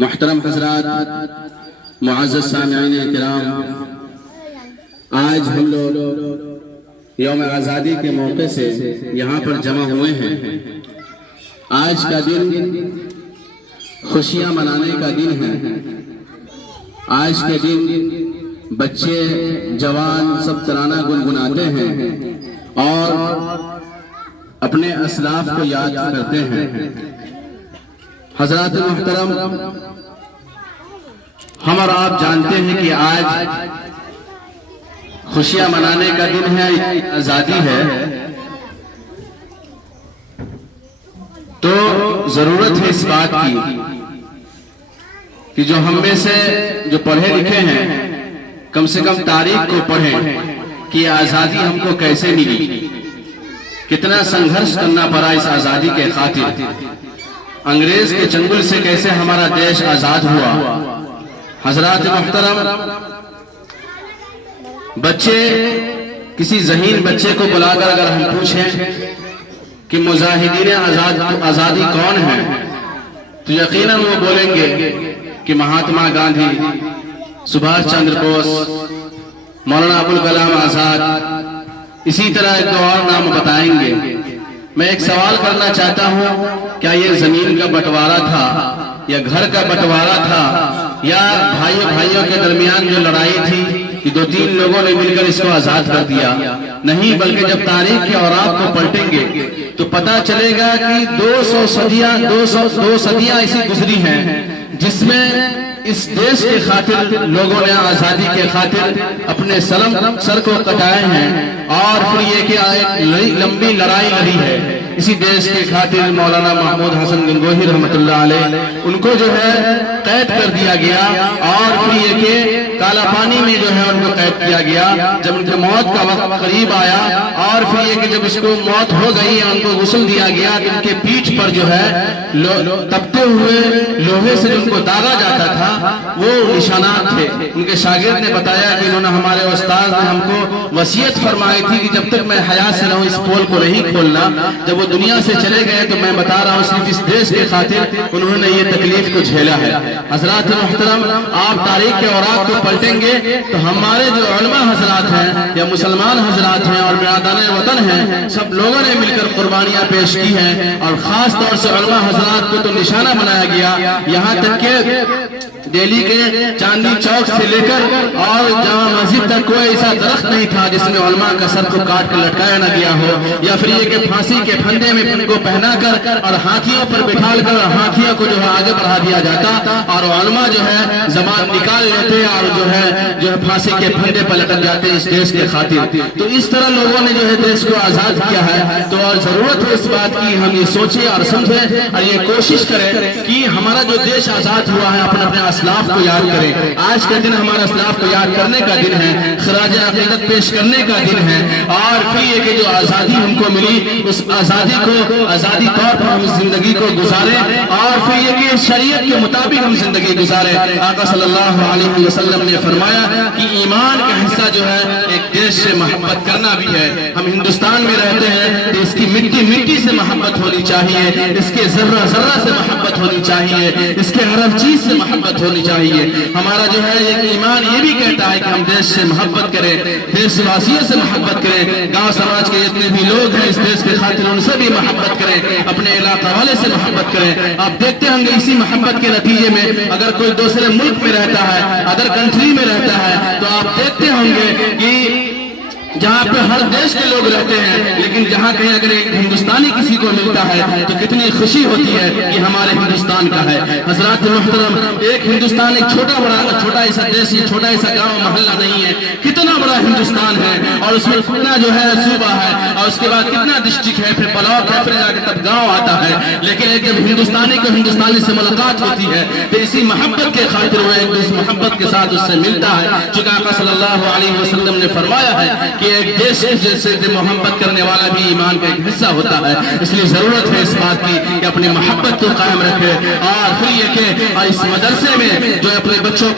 محترم حضرات، معزز سامعین کرام، آج ہم لوگ یوم آزادی کے موقع سے یہاں پر جمع ہوئے ہیں۔ آج کا دن خوشیاں منانے کا دن ہے۔ آج کے دن بچے جوان سب ترانہ گنگناتے ہیں اور اپنے اسلاف کو یاد کرتے ہیں۔ حضرات محترم، ہم اور آپ جانتے ہیں کہ آج خوشیاں منانے کا دن ہے، آزادی ہے، تو ضرورت ہے اس بات کی کہ جو ہم میں سے جو پڑھے لکھے ہیں کم سے کم تاریخ کو پڑھیں کہ آزادی ہم کو کیسے ملی، کتنا سنگھرش کرنا پڑا اس آزادی کے خاطر، انگریز کے چنگل سے کیسے ہمارا دیش آزاد ہوا۔ حضرات محترم، بچے کسی ذہین بچے کو بلا کر اگر ہم پوچھیں کہ مجاہدین آزادی کون ہیں تو یقیناً وہ بولیں گے کہ مہاتما گاندھی، سبھاش چندر بوس، مولانا ابوالکلام آزاد، اسی طرح ایک دو اور نام بتائیں گے۔ میں ایک سوال کرنا چاہتا ہوں، کیا یہ زمین کا بٹوارا تھا یا گھر کا بٹوارا تھا یا بھائیوں کے درمیان جو لڑائی تھی کہ دو تین لوگوں نے مل کر اس کو آزاد کر دیا؟ نہیں، بلکہ جب تاریخ کے اوراق کو پلٹیں گے تو پتہ چلے گا کہ دو صدیاں ایسی گزری ہیں جس میں اس دیش کے خاطر لوگوں نے آزادی کے خاطر اپنے سر کو کٹائے ہیں، اور پھر یہ کہ ایک لمبی لڑائی لڑی ہے اسی دیش کے خاطر۔ مولانا محمود حسن گنگوہی رحمت اللہ علیہ، ان کو جو ہے قید کر دیا گیا، اور پھر یہ کہ کالا پانی میں جو ہے ان کو قید کیا گیا۔ جب ان کے موت کا وقت قریب آیا اور پھر یہ کہ جب اس کو موت ہو گئی، ان کو غسل دیا گیا، تو ان کے پیٹھ پر جو ہے تپتے ہوئے لوہے سے ان کو داغا جاتا تھا، وہ نشانات تھے۔ ان کے شاگرد نے بتایا کہ انہوں نے، ہمارے استاد نے ہم کو وصیت فرمائی تھی کہ جب تک میں حیات سے رہوں اس پول کو نہیں کھولنا۔ جب وہ دنیا سے چلے گئے تو میں بتا رہا ہوں صرف اس دیش کے خاطر انہوں نے یہ تکلیف کو جھیلا ہے۔ حضرات محترم، آپ تاریخ کے اوراق کو پلٹیں گے تو ہمارے جو علماء حضرات ہیں یا مسلمان حضرات ہیں اور برادران وطن ہیں، سب لوگوں نے مل کر قربانیاں پیش کی ہیں، اور خاص طور سے علماء حضرات کو تو نشانہ بنایا گیا۔ یہاں تک کہ دہلی کے چاندنی چوک سے لے کر اور جامع مسجد تک کوئی ایسا درخت نہیں تھا جس میں علماء کا سر کو کاٹ کر لٹکایا نہ گیا ہو، یا پھر یہ کہ پھانسی کے پھندے میں ان کو پہنا کر اور ہاتھیوں پر بٹھال کر ہاتھیوں کو جو ہے آگے بڑھا دیا جاتا، اور علماء جو ہے زبان نکال لیتے اور جو ہے پھانسی کے پھندے پر لٹک جاتے اس دیش کے خاطر۔ تو اس طرح لوگوں نے جو ہے دیش کو آزاد کیا ہے، تو اور ضرورت ہے اس بات کی ہم یہ سوچیں اور سمجھیں اور یہ کوشش کریں کہ ہمارا جو دیش آزاد ہوا ہے اپنے اسلاف کو یاد کریں۔ آج کا دن ہمارا اسلاف کو یاد کرنے کا دن ہے، خراج عقیدت پیش کرنے کا دن ہے، اور پھر یہ کہ جو آزادی ہم کو ملی اس آزادی کو آزادی طور پر ہم زندگی کو گزاریں، اور پھر یہ کہ شریعت کے مطابق ہم زندگی گزاریں۔ آقا صلی اللہ علیہ وسلم نے فرمایا کہ ایمان کا حصہ جو ہے ایک دیش سے محبت کرنا بھی ہے۔ ہم ہندوستان میں رہتے ہیں تو اس کی مٹی سے محبت ہونی چاہیے، اس کے ذرہ سے محبت ہونی چاہیے، اس کے ہر چیز سے محبت ہونی چاہیے۔ ہمارا جو ہے ایک ایمان یہ بھی کہتا ہے کہ ہم دیش سے محبت کریں، دیش واسیوں سے محبت کریں، گاؤں سماج کے جتنے بھی لوگ ہیں اس دیش کے خاطر ان سے بھی محبت کریں، اپنے علاقہ والے سے محبت کریں۔ آپ دیکھتے ہوں گے اسی محبت کے نتیجے میں اگر کوئی دوسرے ملک میں رہتا ہے، ادر کنٹری میں رہتا ہے، تو آپ دیکھتے ہوں گے کہ جہاں پہ ہر دیش کے لوگ رہتے ہیں، لیکن جہاں کہیں اگر ایک ہندوستانی کسی کو ملتا ہے تو کتنی خوشی ہوتی ہے کہ ہمارے ہندوستان کا ہے۔ حضرات محترم، ایک ہندوستان ایک چھوٹا ایسا دیش، چھوٹا ایسا گاؤں محلہ نہیں ہے، کتنا بڑا ہندوستان ہے، اور اس میں کتنا جو ہے صوبہ ہے، اور اس کے بعد کتنا ڈسٹرکٹ ہے، پھر بلاک ہے، پھر جا کے تب گاؤں آتا ہے۔ لیکن ایک جب ہندوستانی کو ہندوستانی سے ملاقات ہوتی ہے تو اسی محبت کے خاطر وہ ایک دوسرے محبت کے ساتھ اس سے ملتا ہے۔ چونکہ آقا صلی اللہ علیہ وسلم نے فرمایا ہے کہ ایک دیش جیسے محبت کرنے والا بھی ایمان کا ایک حصہ ہوتا ہے۔ اس لیے ضرورت ہے اس بات کی کہ اپنی محبت کو قائم رکھے، اور پھر یہ کہ اس مدرسے میں جو اپنے بچوں کو